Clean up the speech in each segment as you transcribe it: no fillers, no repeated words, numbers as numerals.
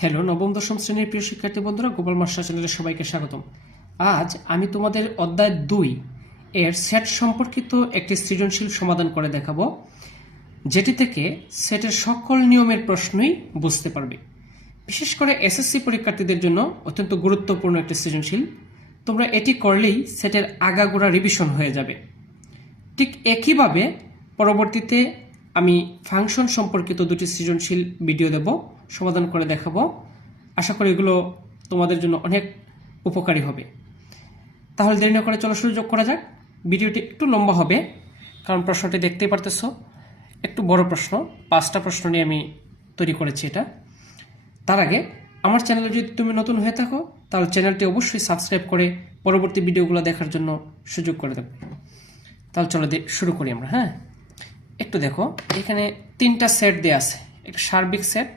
Hello নবম দশম শ্রেণীর প্রিয় শিক্ষার্থী বন্ধুরা, গোপাল মাস্টার চ্যানেলে সবাইকে স্বাগতম। আজ আমি তোমাদের অধ্যায় 2 এর সেট সম্পর্কিত একটি সৃজনশীল সমাধান করে দেখাবো, যেটি থেকে সেটের সকল নিয়মের প্রশ্নই বুঝতে পারবে। বিশেষ করে এসএসসি পরীক্ষার্থীদের জন্য অত্যন্ত গুরুত্বপূর্ণ একটি সৃজনশীল। তোমরা এটি করলেই সেটের আগাগোড়া রিভিশন হয়ে যাবে। ঠিক একইভাবে পরবর্তীতে আমি ফাংশন সম্পর্কিত দুটি সৃজনশীল ভিডিও দেব, সমাধান করে দেখাবো। আশা করি এগুলো তোমাদের জন্য অনেক উপকারী হবে। তাহলে দেরি না করে চলো শুরু করা যাক। ভিডিওটি একটু লম্বা হবে, কারণ প্রশ্নটি দেখতেই পারতেছো একটু বড় প্রশ্ন, 5টা প্রশ্ন নিয়ে আমি তৈরি করেছি এটা। তার আগে আমার চ্যানেলে যদি তুমি নতুন হয়ে থাকো, তাহলে চ্যানেলটি অবশ্যই সাবস্ক্রাইব করে পরবর্তী ভিডিওগুলো দেখার জন্য সুযোগ করে দেবে। তাহলে চলো শুরু করি আমরা। একটু দেখো, এখানে 3টা সেট দেওয়া আছে। একটা সার্বিক সেট,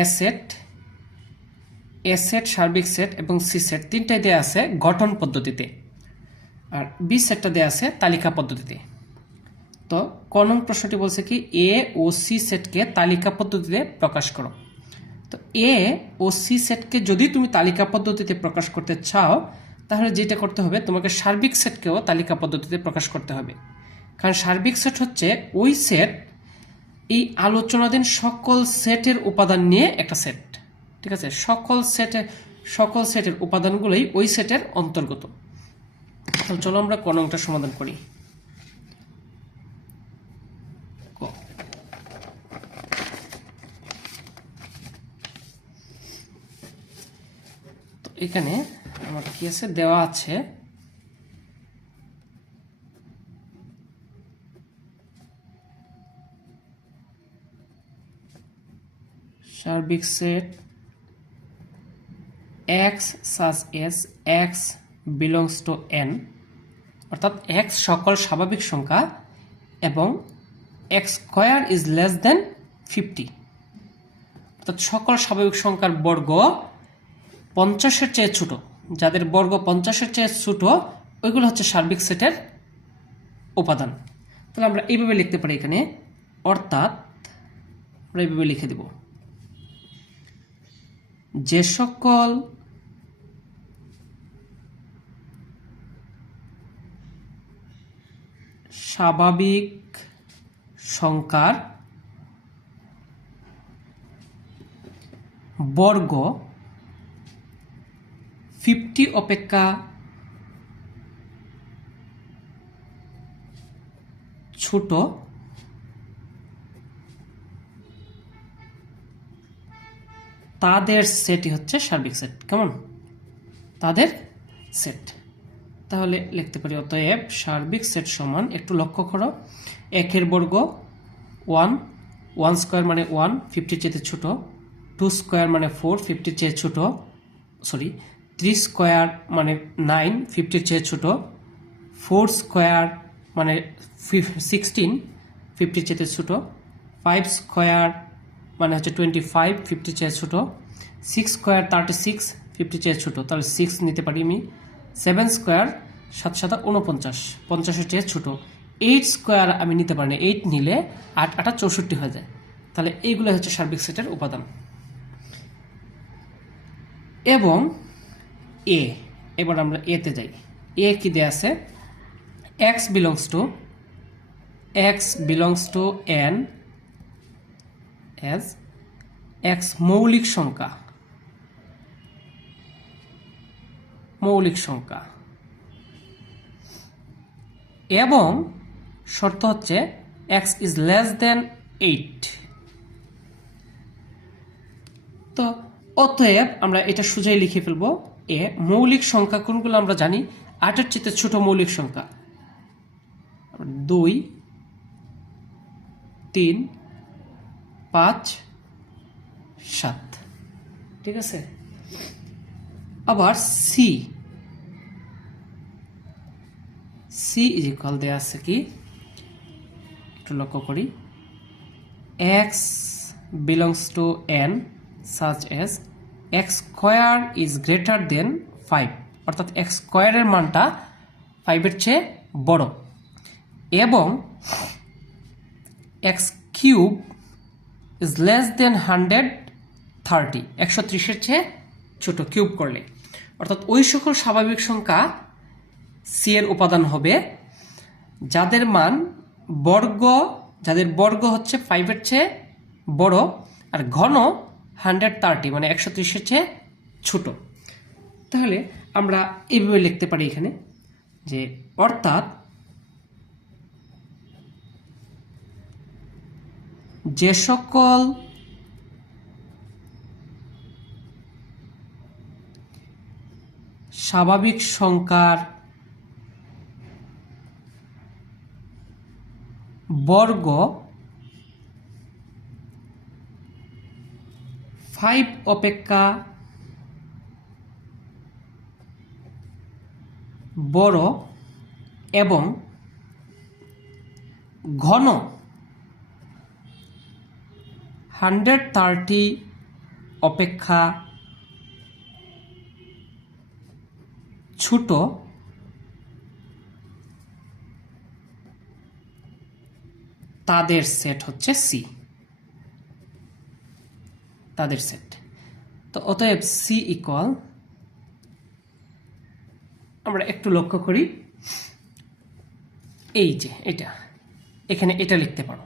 এ সেট, সার্বিক সেট এবং সি সেট, 3টাই দেওয়া আছে গঠন পদ্ধতিতে, আর বি সেটটা দেওয়া আছে তালিকা পদ্ধতিতে। তো ক নং প্রশ্নটি বলছে কি, এ ও সি সেটকে তালিকা পদ্ধতিতে প্রকাশ করো। তো এ ও সি সেটকে যদি তুমি তালিকা পদ্ধতিতে প্রকাশ করতে চাও, তাহলে যেটা করতে হবে, তোমাকে সার্বিক সেটকেও তালিকা পদ্ধতিতে প্রকাশ করতে হবে। কারণ সার্বিক সেট হচ্ছে ওই সেট, এই আলোচনাধীন সকল সেটের উপাদান নিয়ে একটা সেট। ঠিক আছে, সকল সেটের উপাদানগুলোই ওই সেটের অন্তর্গত। তাহলে চলো আমরা ক নংটা সমাধান করি। তো এখানে আমার কি আছে, দেওয়া আছে সার্বিক set x such as x belongs to n, অর্থাৎ x সকল স্বাভাবিক সংখ্যা এবং x square is less than 50, অর্থাৎ সকল স্বাভাবিক সংখ্যার বর্গ 50-এর চেয়ে ছোট। যাদের বর্গ 50-এর চেয়ে ছোট, ওইগুলো হচ্ছে সার্বিক সেটের উপাদান। তাহলে আমরা এইভাবে লিখতে পারি এখানে, অর্থাৎ আমরা এইভাবে লিখে দেব, যে সকল স্বাভাবিক সংখ্যার বর্গ 50 অপেক্ষা ছোট, তাদের সেটই হচ্ছে সার্বিক সেট। কেমন? তাদের সেট। তাহলে লিখতে পারি, অতএব সার্বিক সেট সমান, একটু লক্ষ্য করো, 1 বর্গ 1 স্কয়ার মানে 1, 50 চেয়ে ছোট, 2 স্কয়ার মানে 4, 50 চেয়ে ছোট, 3 স্কয়ার মানে 9, 50 চেয়ে ছোট, 4 স্কয়ার মানে 16, 50 চেয়ে ছোট, 5 স্কয়ার মানে হচ্ছে 25, 50 চেয়ে ছোট, 6 স্কয়ার 36, 50 চেয়ে ছোট, তাহলে 6 নিতে পারি আমি। 7 স্কয়ার 7 7 49, 50-এর চেয়ে ছোট। 8 স্কয়ার আমি নিতে পারি না, 8 নিলে 8 8 64 হয়ে যায়। তাহলে এইগুলো হচ্ছে সার্বিক সেটের উপাদান। এবং এ, এবার আমরা এতে যাই। এ কি দেয়া আছে, x belongs to n as x মৌলিক সংখ্যা এবং শর্ত হচ্ছে x is less than 8। তো অতএব আমরা এটা সোজাই লিখে ফেলবো, এ মৌলিক সংখ্যা কোনগুলো আমরা জানি, 8-এর চেয়ে ছোট মৌলিক সংখ্যা 2, 3, 5, 7। ঠিক আছে, আবার সি ইজ ইকুয়াল দেয়া আছে কি, একটু লক্ষ্য করি, x belongs to n such as x square is greater than 5, অর্থাৎ x স্কয়ারের মানটা 5-এর চেয়ে বড়, এবং x cube is less than 100 30, 130-এর চেয়ে ছোট কিউব করলে, অর্থাৎ ওই সকল স্বাভাবিক সংখ্যা সি এর উপাদান হবে যাদের বর্গ হচ্ছে 5-এর চেয়ে বড় আর ঘন 130 মানে 130-এর চেয়ে ছোট। তাহলে আমরা এইভাবে লিখতে পারি এখানে যে অর্থাৎ যে সকল স্বাভাবিক সংখ্যার বর্গ 5 অপেক্ষা বড় এবং ঘন 130 অপেক্ষা ছোট তাদের সেট হচ্ছে সি, তাদের সেট। তো অতএব সি ইকুয়াল, আমরা একটু লক্ষ্য করি, এই যে এখানে এটা লিখতে পারো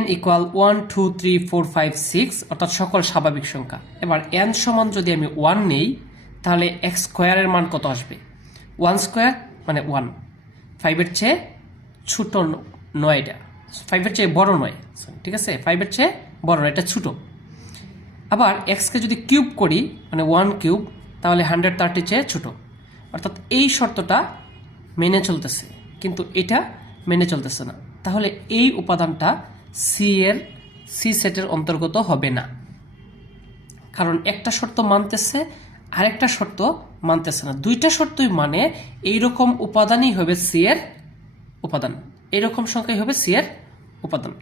n ইকুয়াল 1 2 3 4 5 6 অর্থাৎ সকল স্বাভাবিক সংখ্যা। এবার n সমান যদি আমি 1 নেই তাহলে x স্কোয়ারের মান কত আসবে? 1 স্কোয়ার মানে 1, 5-এর চেয়ে ছোট নয়, এটা 5-এর চেয়ে বড় নয়, ঠিক আছে, 5-এর চেয়ে বড় নয়, এটা ছোট। আবার এক্সকে যদি কিউব করি মানে 1 কিউব তাহলে 130 চেয়ে ছোট, অর্থাৎ এই শর্তটা মেনে চলতেছে কিন্তু এটা মেনে চলতেছে না। তাহলে এই উপাদানটা সি সেটের অন্তর্গত হবে না, কারণ একটা শর্ত মানতেছে আরেকটা শর্ত মানতেছে না, দুইটা শর্তই মানে এইরকম উপাদানই হবে সি এর উপাদান, এইরকম সংখ্যাই হবে সি এর উপাদান।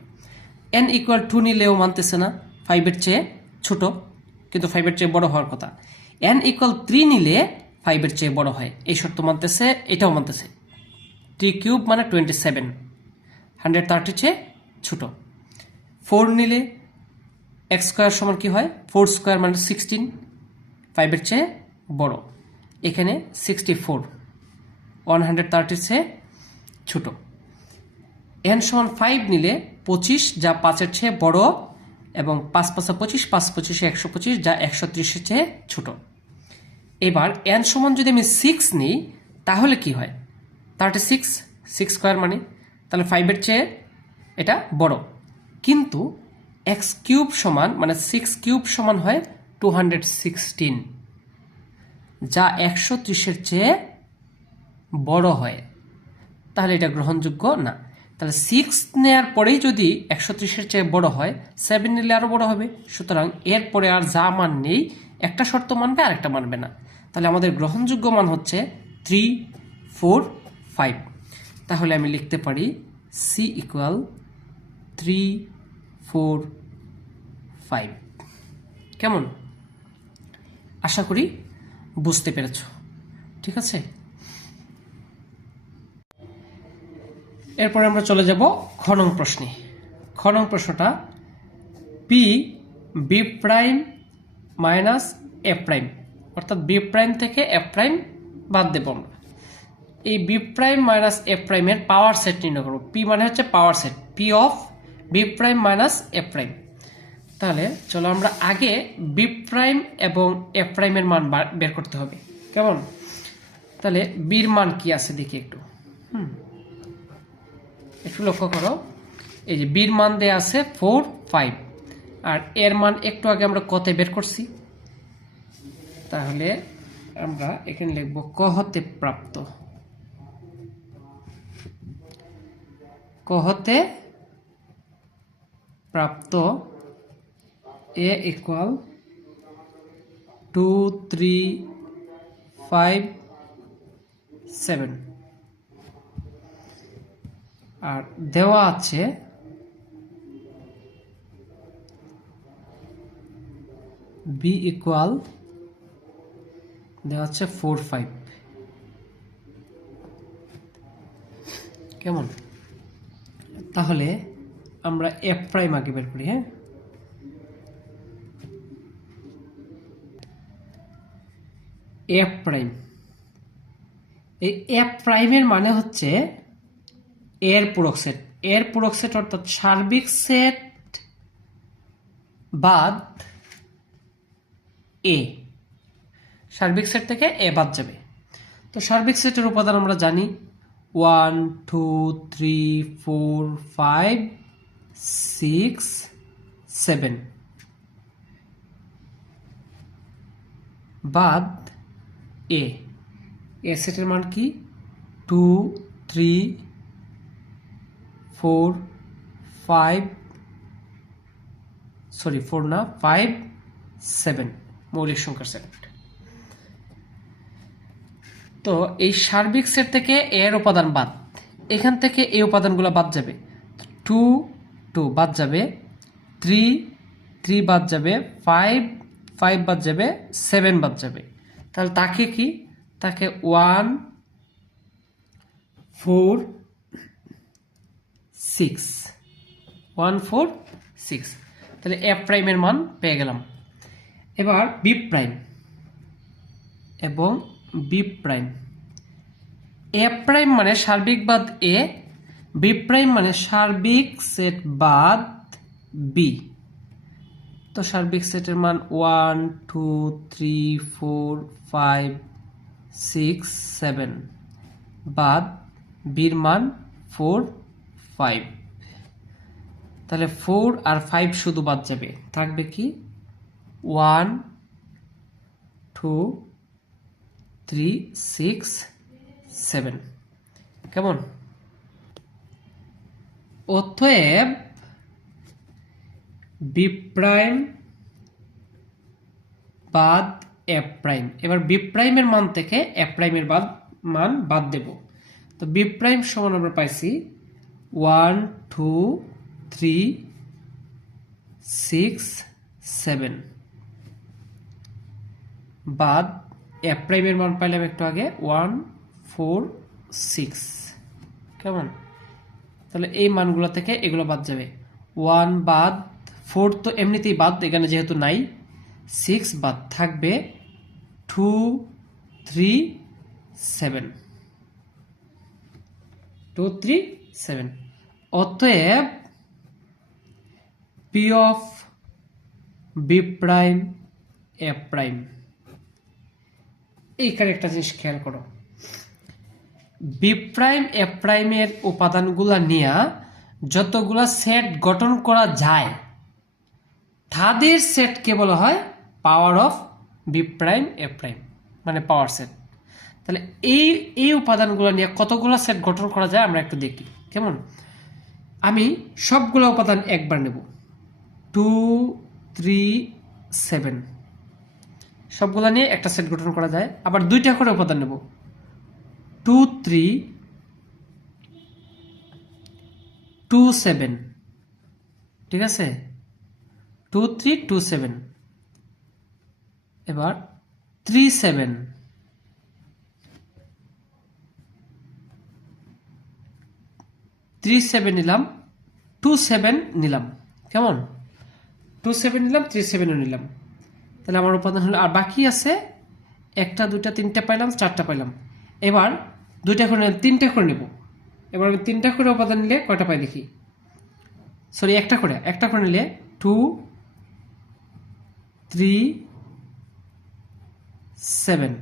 n ইকুয়াল 2 নিলেও মানতেছে না, 5-এর চেয়ে ছোট কিন্তু 5-এর চেয়ে বড় হওয়ার কথা। n ইকুয়াল 3 নিলে 5-এর চেয়ে বড় হয়, এই শর্ত মানতেছে, এটাও মানতেছে। 3 কিউব মানে 27, 130 চেয়ে ছোট। 4 নিলে এক্স স্কোয়ার সমান কি হয়? 4 স্কোয়ার মানে 16, 5-এর চেয়ে বড়। এখানে 64, 130 চেয়ে ছোট। n সমান 5 নিলে 25 যা 5-এর চেয়ে বড় এবং 5 5 25, 5 25 125 যা 130-এর চেয়ে ছোট। এবার n সমান যদি আমি 6 নিই তাহলে কি হয়? 36, 6 স্কোয়ার মানে, তাহলে 5-এর চেয়ে এটা বড়, কিন্তু এক্স কিউব সমান মানে 6 কিউব সমান হয় 216, যা 130-এর চেয়ে বড় হয়, তাহলে এটা গ্রহণযোগ্য না। তাহলে 6 নেওয়ার পরেই যদি 130-এর চেয়ে বড় হয়, 7 নিলে আরও বড় হবে, সুতরাং এরপরে আর যা মান নেই একটা শর্ত মানবে আরেকটা মানবে না। তাহলে আমাদের গ্রহণযোগ্য মান হচ্ছে 3, 4, 5। তাহলে আমি লিখতে পারি সি ইকুয়াল 3, 4, 5। কেমন? আশা করি বুঝতে পেরেছ, ঠিক আছে। এরপরে আমরা চলে যাব খ নং প্রশ্নে। খ নং প্রশ্নটা P B prime minus F prime, অর্থাৎ বি প্রাইম থেকে এফ প্রাইম বাদ দেব আমরা। এই বি প্রাইম মাইনাস এফ প্রাইমের পাওয়ার সেট নির্ণয় করব। পি মানে হচ্ছে power set, P of B prime minus F prime. তাহলে চলো আমরা আগে বি প্রাইম এবং এফ প্রাইমের মান বের করতে হবে, কেমন? তাহলে বির মান কি আছে দেখি একটু, একটু লক্ষ্য করো। এই যে বির মান দেয়া আছে 4, 5, আর এর মান একটু আগে আমরা কতে বের করছি। তাহলে আমরা এখানে লিখব ক হতে প্রাপ্ত, ক হতে প্রাপ্ত এ ইকুয়াল 2, 3, 5, 7, আর দেওয়া আছে বি ইকুয়াল দেওয়া আছে 4, 5। কেমন? তাহলে আমরা এফ প্রাইম আগে বের করি। হ্যাঁ, এফ প্রাইম। এই এফ প্রাইমের মানে হচ্ছে এর পূরক সেট। এর পূরক সেট অর্থাৎ সার্বিক সেট বাদ এ। সার্বিক সেট থেকে এ বাদ যাবে। তো সার্বিক সেটের উপাদান আমরা জানি 1 2 3 4 5 6 7 বাদ এ। এ সেটের মান কি 2 3 4 5 সরি 4 না 5 7 মৌলিক সংখ্যার সেট। তো এই সার্বিক সেট থেকে এর উপাদান বাদ, এখান থেকে এই উপাদানগুলো বাদ যাবে। 2 2 বাদ যাবে, 3 3 বাদ যাবে, 5 5 বাদ যাবে, 7 বাদ যাবে। তাহলে তাকে কি, তাকে 1 4 6 1 4 6। তাহলে এফ প্রাইমের মান পেয়ে গেলাম। এবার বি প্রাইম এবং বি প্রাইম। এ প্রাইম মানে সার্বিক বাদ এ, বি প্রাইম মানে সার্বিক সেট বাদ বি। তো সার্বিক সেটের মান 1 2 3 4 5 6 7 বাদ বির মান 4 5। তাহলে 4 আর 5 শুধু বাদ যাবে, থাকবে কি 1 2 3 6 7। কেমন? অতএব বি প্রাইম বাদ এফ প্রাইম। এবার বি প্রাইমের মান থেকে এফ প্রাইমের মান বাদ দেব। তো বি প্রাইম সমান আমরা পাইছি 1 2 3 6 7 বাদ এফ প্রাইমের মান পাইলাম একটু আগে 1 4 6। কেমন? তাহলে এই মানগুলো থেকে এগুলো বাদ যাবে। 1 বাদ, 4 তো এমনিতেই বাদ, এখানে যেহেতু নাই। 6 বাদ, থাকবে 2 3 7 2 3 7। অতএব P of B prime F prime. এইখানে একটা জিনিস খেয়াল করো, বি প্রাইম এফ প্রাইমের উপাদানগুলা নিয়ে যতগুলা সেট গঠন করা যায় তাদের সেটকে বলা হয় power of B prime F prime, মানে পাওয়ার সেট। তাহলে এই উপাদানগুলো নিয়ে কতগুলো সেট গঠন করা যায় আমরা একটু দেখি। কেমন? আমি সবগুলো উপাদান একবার নেব, 2 3 7 সবগুলা নিয়ে একটা সেট গঠন করা যায়। আবার দুইটা করে উপাদান নেব, 2 3 2 7। ঠিক আছে, 2 3 2 7। এবার 3 7 3 7 নিলাম, 2 7 নিলাম। কেমন? 2 7 নিলাম, 3 7 নিলাম। তাহলে আমার উপাদান হলো, আর বাকি আছে 1 2 3 পাইলাম, 4 পাইলাম। এবার 2টা করে 3টা করে নেব। এবার আমি 3টা করে উপাদান নিলে কয়টা পাই দেখি। সরি, একটা করে নিলে 2 3 7।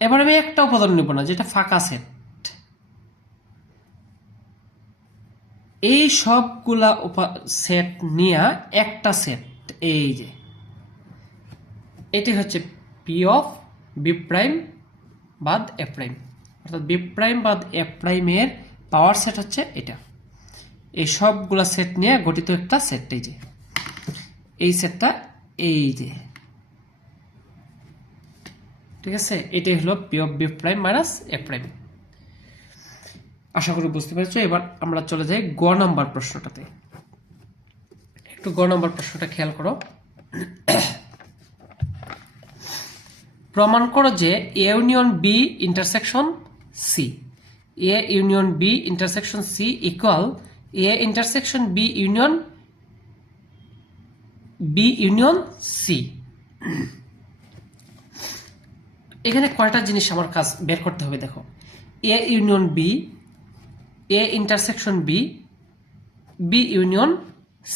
এবার আমি একটা উপাদান নেব না, যেটা ফাঁকা সেট। এই সবগুলা সেট নিয়ে একটা সেট, এই যে এটি হচ্ছে পি অফ বি প্রাইম বাদ এফ প্রাইম। অর্থাৎ বি প্রাইম বাদ এফ প্রাইমের পাওয়ার সেট হচ্ছে এটা। এই সবগুলা সেট নিয়ে গঠিত একটা সেট, এই যে এই সেটটা, এই যে। ঠিক আছে, এটাই হলো P of B prime minus F prime. আশা করি বুঝতে পেরেছো। এবার আমরা চলে যাই গ নাম্বার প্রশ্নটাতে। একটু গ নাম্বার প্রশ্নটা খেয়াল করো। প্রমাণ করো যে A union B intersection C, A union B intersection C equal A intersection B union C. এখানে কয়টা জিনিস আমার কাজ বের করতে হবে দেখো, A union B, A intersection B, B union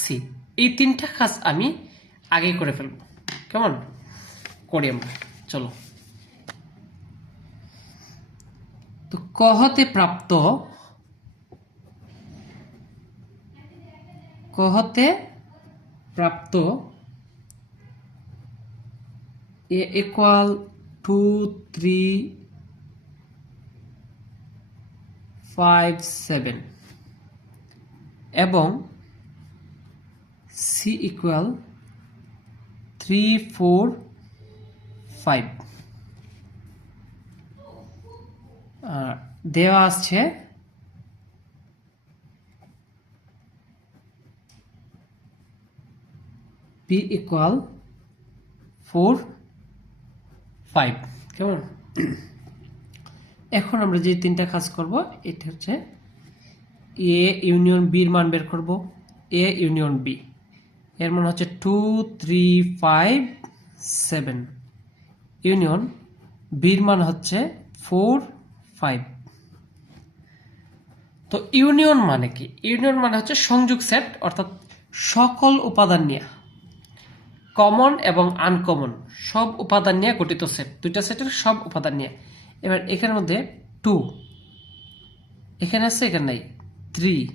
C, এই তিনটা কাজ আমি আগে করে ফেলবো। কেমন করি আমরা, চলো। তো ক হতে প্রাপ্ত, ক হতে প্রাপ্ত এ ইকুয়াল 2 3 5 7 এবং সি ইকুয়াল 3 4 5 দেওয়া আছে পি ইকুয়াল 4 5। কেমন, এখন আমরা যে তিনটা কাজ করব, এটা হচ্ছে এ ইউনিয়ন বির মান বের করব। এ ইউনিয়ন বি এর মান হচ্ছে 2 3 5 7, ইউনিয়ন বির মান হচ্ছে 4 5। তো ইউনিয়ন মানে কি? ইউনিয়ন মানে হচ্ছে সংযোগ সেট, অর্থাৎ সকল উপাদান নিয়ে, কমন এবং আনকমন সব উপাদান নিয়ে গঠিত সেট, দুইটা সেটের সব উপাদান নিয়ে। এবার এখানের মধ্যে 2 এখানে আছে, এখানে নাই, 3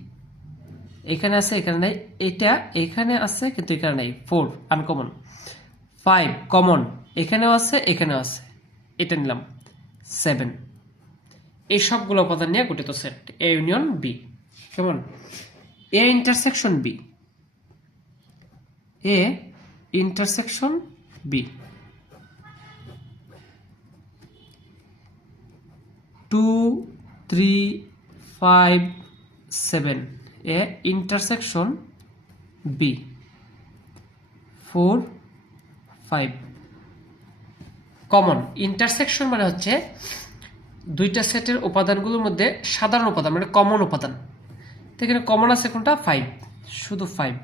এখানে আছে, এখানে নাই, এটা এখানে আছে কিন্তু এখানে নাই, 4 আনকমন, 5 কমন, এখানেও আছে এখানেও আছে, এটা নিলাম 7। এই সবগুলো উপাদান নিয়ে গঠিত সেট এ ইউনিয়ন বি। কেমন, A intersection B, A intersection B 2 3 5 7, A intersection B 4 5। Common, intersection মানে হচ্ছে দুইটা সেটের উপাদানগুলোর মধ্যে সাধারণ উপাদান, মানে কমন উপাদান। তো এখানে কমন আছে কোনটা? 5, শুধু 5।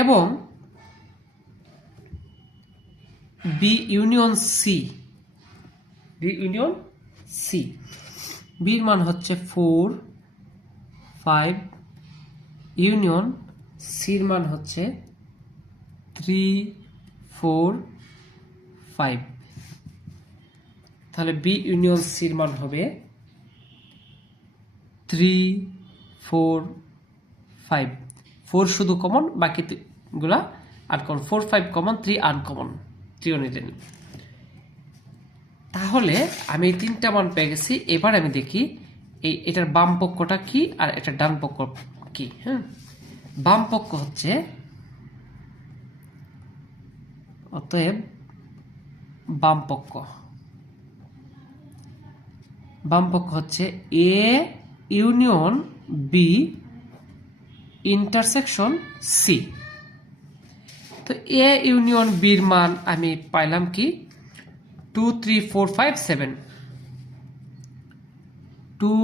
এবং B union C, B union C, বির মান হচ্ছে 4 5, ইউনিয়ন সির মান হচ্ছে 3 4 5। তাহলে বি ইউনিয়ন সির মান হবে 3 4 5। 4 শুধু কমন, বাকি গুলা আনকমন। 4 5 কমন, 3 আনকমন, 3 নিলেন। তাহলে আমি তিনটা মান পেয়ে গেছি। এবার আমি দেখি এটার বাম পক্ষটা কি আর এটার ডান পক্ষ কি। হ্যাঁ, বাম পক্ষ হচ্ছে, অতএব বাম পক্ষ হচ্ছে A union B intersection C. তো এ ইউনিয়ন বির মান আমি পাইলাম কি 2 3 4 5 7, 2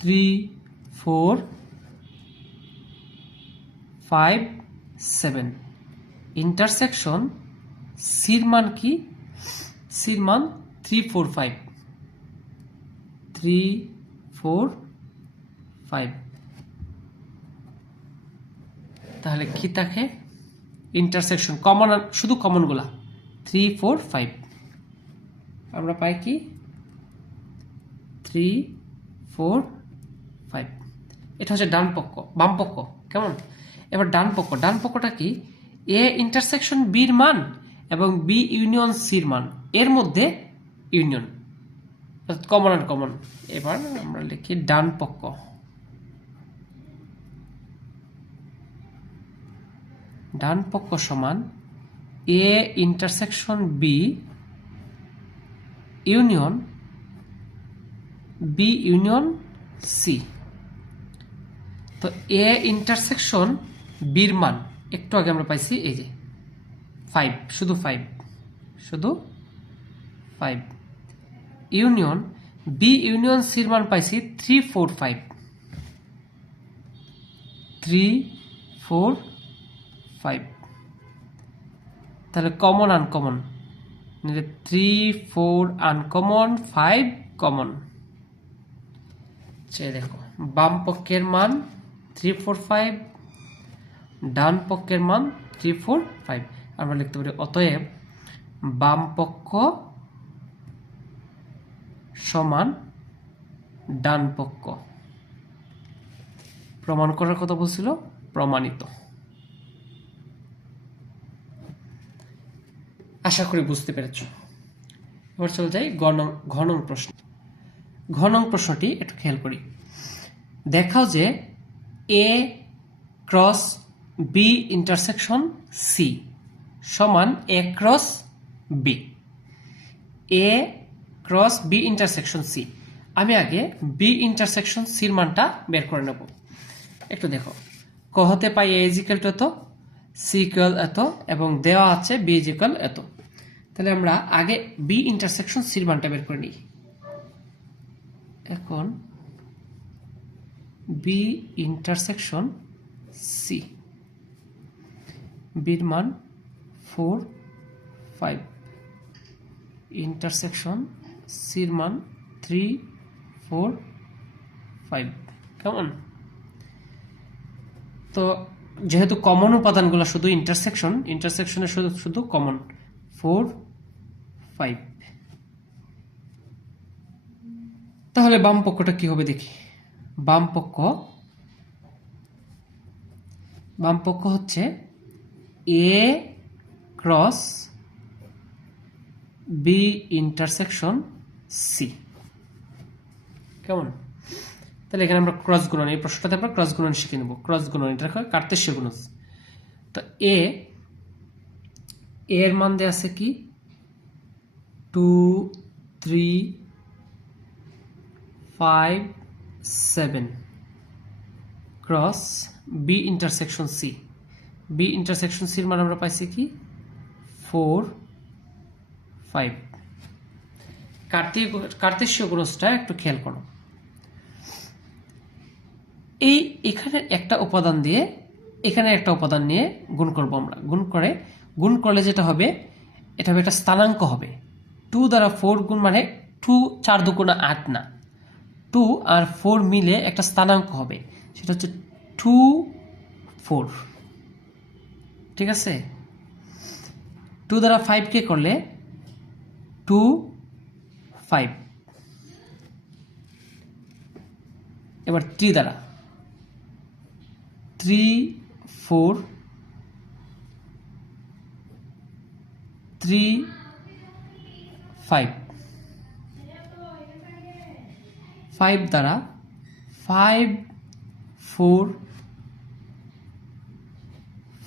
3 4 5 7। ইন্টারসেকশন সির মান কি? সির মান 3 4 5, 3 4 5। তাহলে কি থাকে? ইন্টারসেকশন কমন, শুধু কমন গুলা 3 4 5। আমরা পাই কি 3 4 5। এটা হচ্ছে ডান পক্ষ। বাম পক্ষ কেমন? এবার ডান পক্ষটা কি? এ ইন্টারসেকশন বির মান এবং বি ইউনিয়ন সির মান, এর মধ্যে ইউনিয়ন, কমন আর কমন। এবার আমরা লিখি ডান পক্ষ। ডান পক্ষ সমান A intersection B union B union C. তো এ ইন্টারসেকশন বির মান একটু আগে আমরা পাইছি এই যে 5, শুধু 5, ইউনিয়ন বি ইউনিয়ন সির মান পাইছি 3 4 5, 3 4 5। তাহলে কমন আনকমন, 3 4 আনকমন, 5 কমন। দেখো বাম পক্ষের মান 3 4 5, ডান পক্ষের মান 3 4 5। আমরা লিখতে পারি অতএব বাম পক্ষ সমান ডান পক্ষ। প্রমাণ করার কথা বলছিল, প্রমাণিত। আশা করি বুঝতে পেরেছ। এবার চলে যাই ঘ নং প্রশ্ন। ঘ নং প্রশ্নটি একটু খেয়াল করি। দেখাও যে এ ক্রস বি ইন্টারসেকশন সি সমান এ ক্রস বি। এ ক্রস বি ইন্টারসেকশন সি। আমি আগে বি ইন্টারসেকশন সির মানটা বের করে নেব। একটু দেখো, ক হতে পাই এ ইজ ইকুয়াল টু এত, সি ইকুয়াল এত, এবং দেওয়া আছে বি ইজ ইকুয়াল এত। তাহলে আমরা আগে বি ইন্টারসেকশন সির মানটা বের করে নিই। এখন বি ইন্টারসেকশন সি, বির মান 4 5, ইন্টারসেকশন সির মান 3 4 5। কেমন? তো যেহেতু কমন উপাদানগুলো শুধু ইন্টারসেকশনে শুধু কমন 4 5। তাহলে বাম পক্ষটা কি হবে দেখি। বাম পক্ষ হচ্ছে এ ক্রস বি ইন্টারসেকশন সি। কেমন? তাহলে এখানে আমরা ক্রস গুণন, এই প্রশ্নটাতে আমরা ক্রস গুণন শিখে নেব। ক্রস গুণন এটা কার্তেশীয় গুণজ। তো এর মান দেয়া আছে কি 2 3 5 7 cross B intersection C. B intersection সির মান আমরা পাইছি কি 4 5। কার্তেশীয় গুণজটা একটু খেয়াল করো। এখানে একটা উপাদান দিয়ে এখানে একটা উপাদান নিয়ে গুণ করব আমরা। গুণ করলে যেটা হবে, এটা হবে একটা স্থানাঙ্ক হবে। 2 দ্বারা 4 গুণ মানে 2 4 দুগুণা 8 না, 2 আর 4 মিলে একটা স্থানাঙ্ক হবে, সেটা হচ্ছে 2 4। ঠিক আছে? 2 দ্বারা 5 কে করলে 2 5। এবার 3 দ্বারা 3 4 3 5। 5 দ্বারা 5 4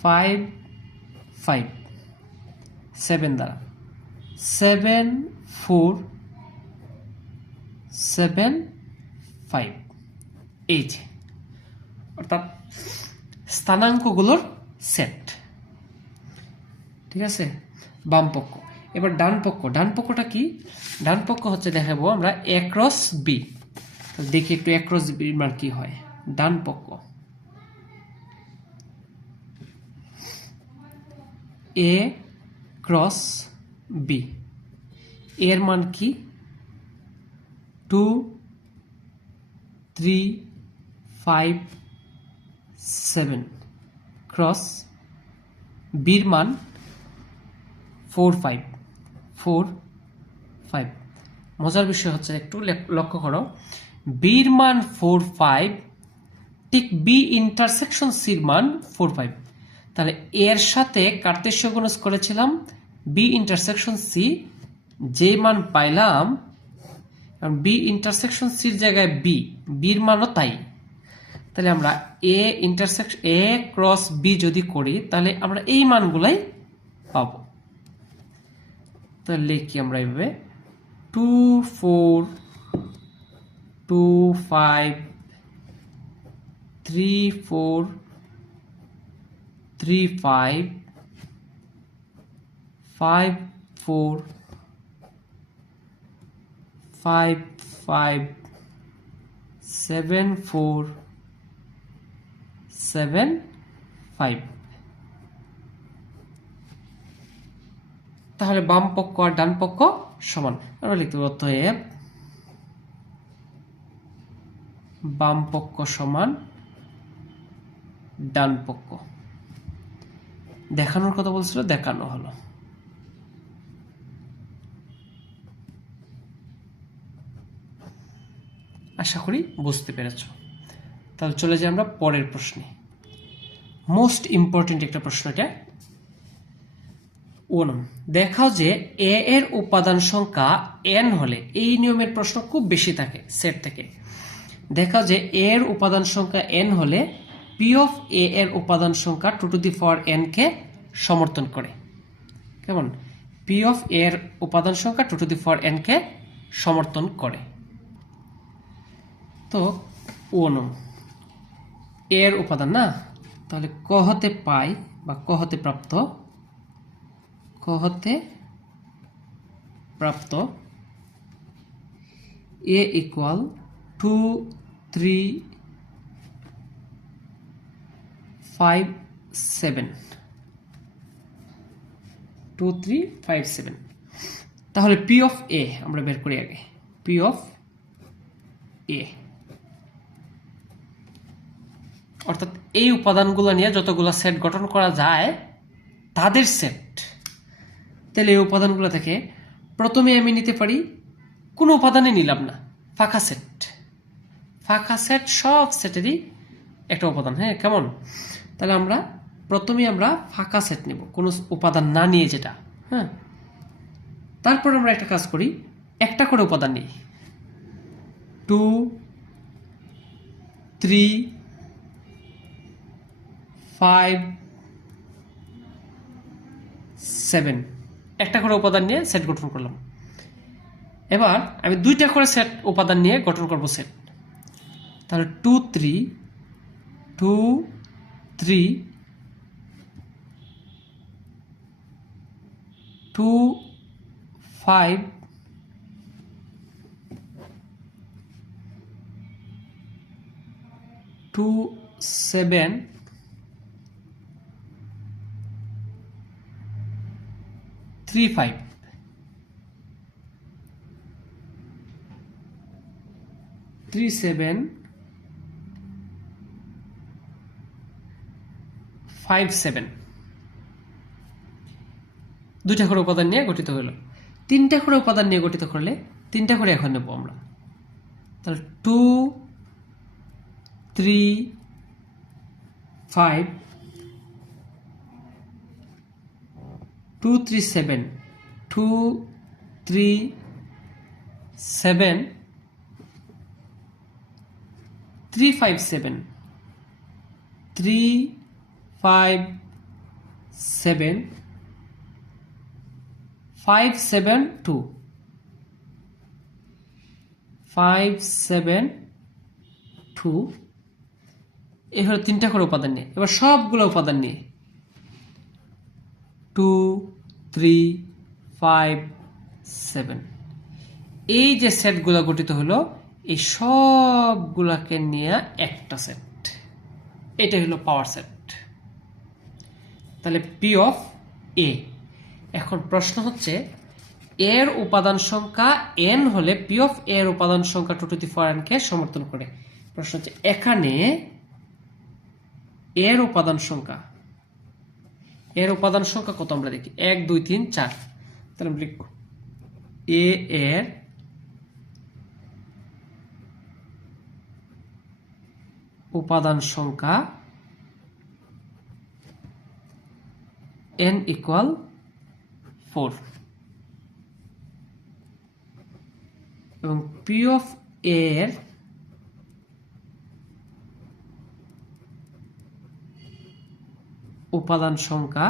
5 5। 7 দ্বারা 7 4 7 5। এই যে অর্থাৎ স্থানাঙ্কগুলোর সেট। ঠিক আছে? বাম পক্ষ। এবার ডান পক্ষটা কি? ডান পক্ষ হচ্ছে দেখাবো আমরা এ ক্রস বি। দেখি একটু এ ক্রস বি মান কি হয়। ডান পক্ষ এ ক্রস বি, এর মান কি 2 3 5 7 ক্রস বির মান 4 5 4 5। মজার বিষয় হচ্ছে একটু লক্ষ্য করো, বির মান 4 5, ঠিক বি ইন্টারসেকশন সির মান 4 5। তাহলে এর সাথে কার্তেশীয় গুণজ করেছিলাম বি ইন্টারসেকশন সি, যে মান পাইলাম বি ইন্টারসেকশন সির জায়গায় বির মানও তাই। তাহলে আমরা এ ক্রস বি যদি করি, তাহলে আমরা এই মানগুলাই পাব। তাহলে লিখি আমরা এইভাবে 2 4 2 5 3 4 3 5 5 4 5 5 7 4 7 5। তাহলে বাম পক্ষ আর ডান পক্ষ সমান। আমরা লিখতে পারি অতএব বাম পক্ষ সমান ডান পক্ষ। দেখানোর কথা বলছিল, দেখানো হলো। আশা করি বুঝতে পেরেছ। তাহলে চলে যাই আমরা পরের প্রশ্নে। মোস্ট ইম্পর্টেন্ট একটা প্রশ্ন এটা। দেখাও যে এ এর উপাদান সংখ্যা n হলে, এই নিয়মের প্রশ্ন খুব বেশি থাকে সেট থেকে। দেখাও যে এ এর উপাদান সংখ্যা n হলে পি অফ এ এর উপাদান সংখ্যা 2n কে সমর্থন করে। কেমন? পি অফ এ এর উপাদান সংখ্যা 2n কে সমর্থন করে। তো এর উপাদান না, তাহলে ক হতে পাই বা ক হতে প্রাপ্ত এ ইকুয়াল 2 3 5 7 2 3 5 7। তাহলে পি অফ এ আমরা বের করি আগে। পি অফ এ অর্থাৎ এই উপাদানগুলো নিয়ে যতগুলো সেট গঠন করা যায় তাদের সেট। তাহলে এই উপাদানগুলো থেকে প্রথমে আমি নিতে পারি, কোনো উপাদানে নিলাম না, ফাঁকা সেট। ফাঁকা সেট সব সেটেরই একটা উপাদান। হ্যাঁ, কেমন? তাহলে আমরা প্রথমে ফাঁকা সেট নেব, কোনো উপাদান না নিয়ে যেটা। হ্যাঁ, তারপর আমরা একটা কাজ করি, একটা করে উপাদান নিই। 2 3 5 7 একটা করে উপাদান নিয়ে সেট গঠন করলাম। এবার আমি দুইটা করে সেট উপাদান নিয়ে গঠন করব সেট। তাহলে 2 3 2 3 2 5 2 7 3 5 3 7 5 7 দুইটা করে উপাদান নিয়ে গঠিত হলো। তিনটা করে উপাদান নিয়ে গঠিত করলে তিনটা করে এখন নেব আমরা। তাহলে 2 3 5 2 3 7 2 3 7 3 5 7 3 5 7 5 7 2 5 7 2। এই হলো তিনটা করে উপাদান নিয়ে। এবার সবগুলো উপাদান নিয়ে 2 3 5 7 এই যে সেটগুলো গঠিত হলো, এই সবগুলাকে নিয়ে একটা সেট। এটা হলো পাওয়ার সেট। তাহলে পি অফ এ। এখন প্রশ্ন হচ্ছে এর উপাদান সংখ্যা n হলে পি অফ এর উপাদান সংখ্যা 2n কে সমর্থন করে। প্রশ্ন হচ্ছে এখানে এর উপাদান সংখ্যা কত আমরা দেখি। 1 2 3 4। তাহলে আমরা লিখব এ এর উপাদান সংখ্যা n ইকুয়াল 4 এবং পি অফ এর উপাদান সংখ্যা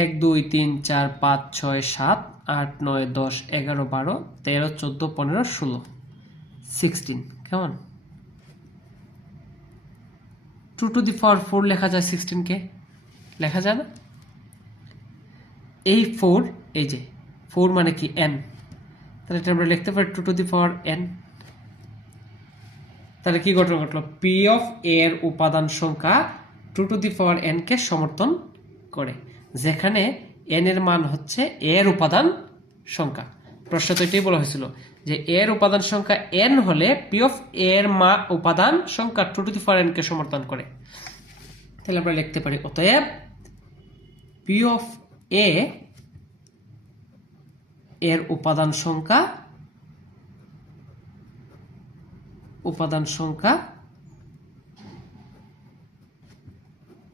এক 2 3 4 5 6 7 8 9 10 11 12 13 14 15 16 16। কেমন? 2 টু দি পাওয়ার 4 লেখা যায়, 16 কে লেখা যায় না? এই 4, এই যে 4 মানে কি n, তাহলে এটা আমরা লিখতে পারি 2 টু দি পাওয়ার n। তাহলে কি ঘটনা ঘটলো? পি অফ এর উপাদান সংখ্যা 2 টু দি পাওয়ার n কে সমর্থন করে, যেখানে n এর মান হচ্ছে a এর উপাদান সংখ্যা। প্রশ্ন তো এটাই বলা হয়েছিল যে a এর উপাদান সংখ্যা n হলে p অফ a এর উপাদান সংখ্যা 2 টু দি পাওয়ার n কে সমর্থন করে। তাহলে আমরা লিখতে পারি অতএব p অফ a এর উপাদান সংখ্যা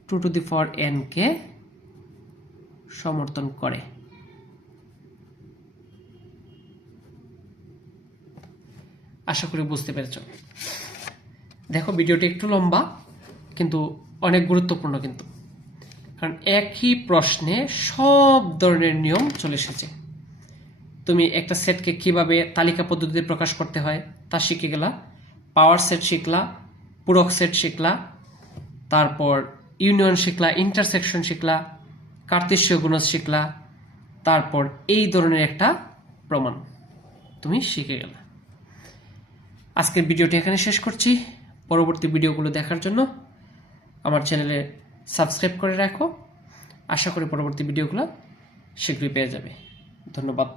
2 টু দি পাওয়ার n কে সমর্থন করে। আশা করি বুঝতে পেরেছ। দেখো ভিডিওটি একটু লম্বা কিন্তু অনেক গুরুত্বপূর্ণ, কিন্তু কারণ একই প্রশ্নে সব ধরনের নিয়ম চলে এসেছে। তুমি একটা সেটকে কিভাবে তালিকা পদ্ধতিতে প্রকাশ করতে হয় তা শিখে গেলা, পাওয়ার সেট শিখলা, পূরক সেট শিখলা, তারপর ইউনিয়ন শিখলা, ইন্টারসেকশন শিখলা, কার্তেশীয় গুণজ শিখলা, তারপর এই ধরনের একটা প্রমাণ তুমি শিখে গেলা। আজকের ভিডিওটি এখানে শেষ করছি। পরবর্তী ভিডিওগুলো দেখার জন্য আমার চ্যানেলে সাবস্ক্রাইব করে রাখো। আশা করি পরবর্তী ভিডিওগুলো শীঘ্রই পেয়ে যাবে। ধন্যবাদ।